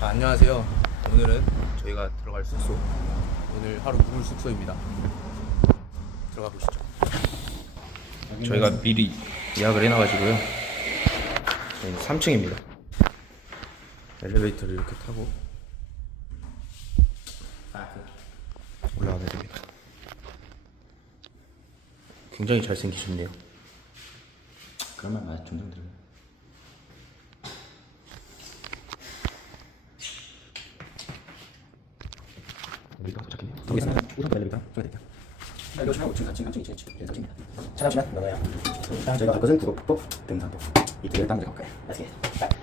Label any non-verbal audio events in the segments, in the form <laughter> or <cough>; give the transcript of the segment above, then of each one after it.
아, 안녕하세요. 오늘은 저희가 들어갈 숙소. 오늘 하루 묵을 숙소입니다. 들어가 보시죠. 저희가 미리 예약을 해놔가지고요. 저희는 3층입니다. 엘리베이터를 이렇게 타고 올라가면 됩니다. 굉장히 잘생기셨네요. 그러면 맛 점점 들어요. 여기가 도착했네요. 가 보겠습니다. 우선 엘리베이터 소개드릴게요. 이거 촬영 5층, 4층, 3층, 2층, 2층, 4층입니다. 찾아오시면 넘어요. 일단 저희가 갈 것은 국어폭포, 등산폭 이두 개를 땅을 갈 거예요. Let's get it.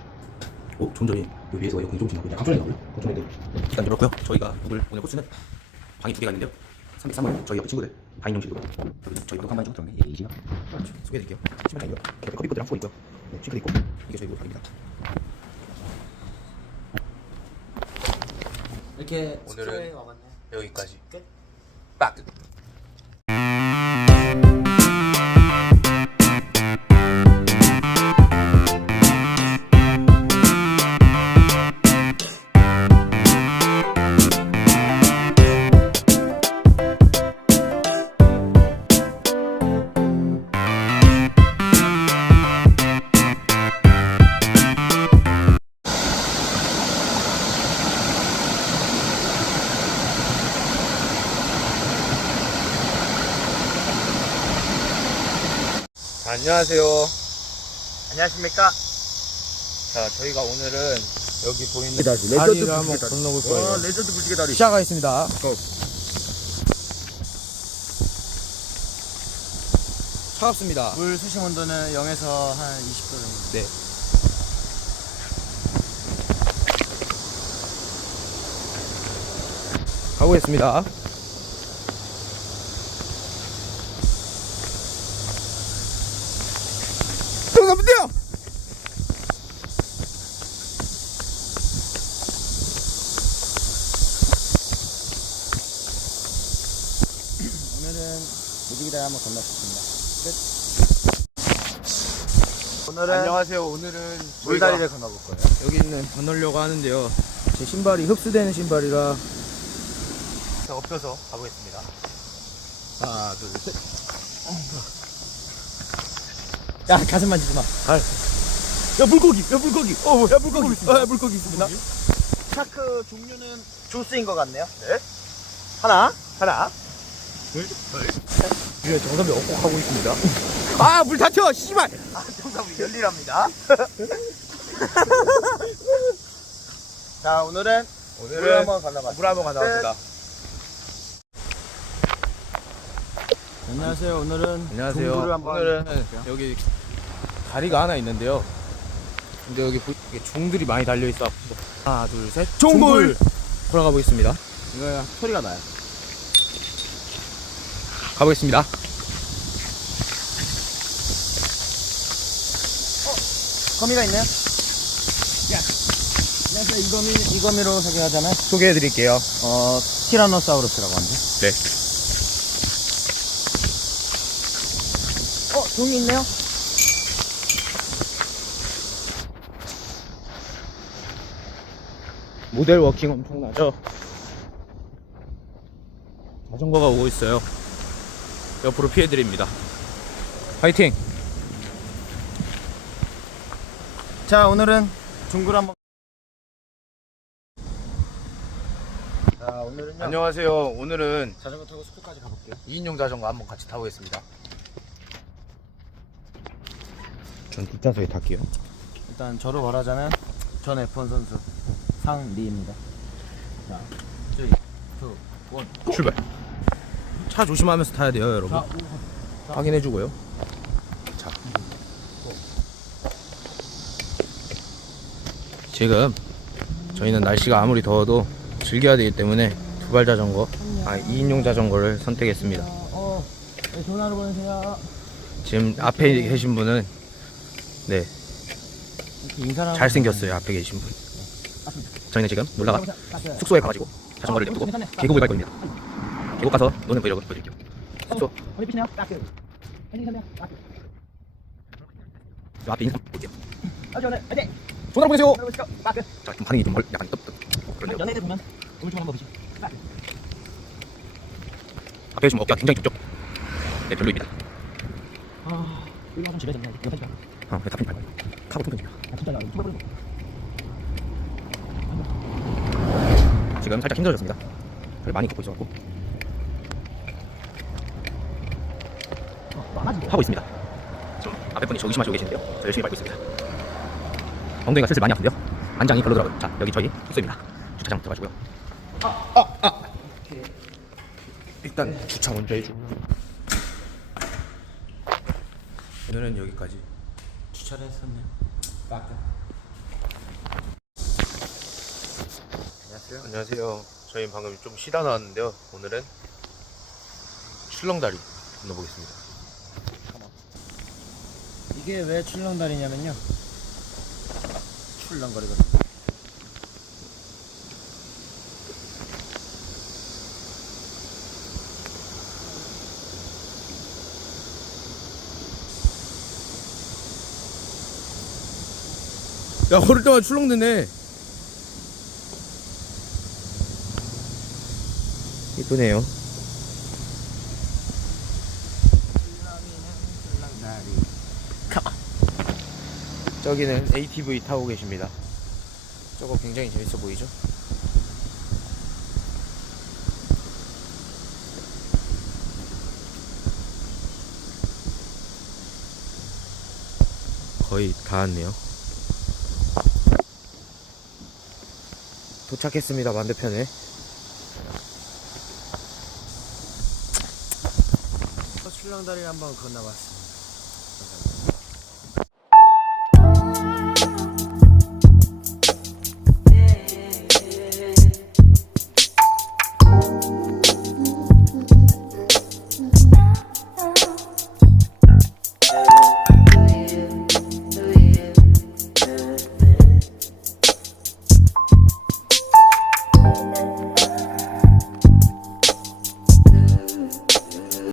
오, 좀 전에 그 위에서 에어컨 조금씩 나오고 강천에 나오요 강천에 일단 열었고요. 저희가 묵을 오늘 코스는 방이 두 개가 있는데요. 303은 저희 옆에 친구들 방인용실이고요. 여기 저희 한번 쭉 들어오네. 예, 이지요. 소개해드릴게요. 침실장이고요. 옆에 커피포트랑 수건 있고요. 네, 싱크대 있고 이게 저희 방입니다. 이렇게 오늘은. 여기까지. 끝? 빡. 안녕하세요. 안녕하십니까? 자, 저희가 오늘은 여기 보이는 다시 레저드 다리를 한번. 건너볼 와, 거예요. 레전드 불지개 다리. 시작하겠습니다. 차갑습니다. 물 수심 온도는 0에서 한 20도 정도. 네. 가보겠습니다. 들어가면 돼요! 오늘은 무지개 다리 한번 건너겠습니다. 끝. 오늘은 안녕하세요. 오늘은 물다리를 건너볼 거예요. 여기 있는 건너려고 하는데요. 제 신발이 흡수되는 신발이라 자, 엎혀서 가보겠습니다. 하나, 둘, 셋. 야, 가슴 만지지 마. 야 물고기, 야 물고기, 어, 야 물고기, 어, 야 물고기 있습니다. 샤크 종류는 조스인 것 같네요. 네. 하나. 하나, 둘, 셋. 이거 정답이 억곡하고 있습니다. 아, 물 다쳐, 씨발. 아, 정답은 열리랍니다. <laughs> 자, 오늘은 오늘은 물 한번 건너봤습니다. 물 한번 가나왔습니다. 안녕하세요. 오늘은 안녕하세요. 동굴을 한번 오늘은 해볼게요. 여기 다리가 하나 있는데요. 근데 여기 보- 이게 종들이 많이 달려 있어. 하나, 둘, 셋. 종굴! 돌아가 보겠습니다. 이거 소리가 나요. 가보겠습니다. 거미가 있네요. 야. 안녕하세요. 이거미, 이 거미로 소개하자면, 소개해 드릴게요. 어, 티라노사우루스라고 하는데. 네. 어, 종이 있네요. 모델 워킹 엄청나죠? 자전거가 오고 있어요. 옆으로 피해 드립니다. 파이팅! 자, 오늘은 중굴 한번. 자, 오늘은요. 안녕하세요. 오늘은 자전거 타고 숲까지 가볼게요. 2인용 자전거 한번 같이 타보겠습니다. 전 뒷좌석에 탈게요. 일단 저로 말하자면, 전 F1 선수 상리입니다. 자, 3, 2, 1. 출발. 차 조심하면서 타야 돼요, 여러분. 자, 확인해 주고요. 자. 지금 저희는 날씨가 아무리 더워도 즐겨야 되기 때문에 두발 자전거, 아 2인용 자전거를 선택했습니다. 어, 네, 좋은 하루 보내세요. 지금 앞에 계신 분은 네 잘생겼어요. 앞에 계신 분. 저희는 지금 가세요. 숙소에 가가지고 자전거를 냅두고 계곡을 갈 겁니다. 계곡 가서 노는 브이로그 보여드릴게요. 숙소 어디 피시나요? 따뜻. 핸디 선배요? 따뜻. 저 앞에 인사 볼게요. 아주 오늘, 화이팅! 전화로 보내세요. 자, 좀 반응이 좀 멀, 약간 떴. 그런데요. 연예대 보면 우물쭈물 한번 보시죠. 앞에 지금 어깨가 굉장히 좁죠? 네, 별로입니다. 아, 이거 좀 집에 좀 이거 편집. 어, 네, 다 편집 밟아요. 카고 통편집이요. 아, 진짜 나 이거. 지금 살짝 힘들어졌습니다. 그걸 많이 걷고 있어갖고 어, 안 하고 있습니다. 앞에 분이 저 의심하시고 계시는데요. 저 열심히 밟고 있습니다. 엉덩이가 슬슬 많이 아픈데요. 안장이 별로더라고요. 자, 여기 저희 숙소입니다. 주차장 들어가시고요. 아, 아. 일단 주차 먼저 해주고 오늘은 여기까지. 주차를 했었네요. 안녕하세요. 안녕하세요. 저희 방금 좀 쉬다 나왔는데요. 오늘은 출렁다리 건너보겠습니다. 이게 왜 출렁다리냐면요. 출렁거리거든. 야, 걸을 때마다 출렁대네. 이쁘네요. 저기는 ATV 타고 계십니다. 저거 굉장히 재밌어 보이죠? 거의 다 왔네요. 도착했습니다, 반대편에. 출렁다리 한번 건너봤습니다.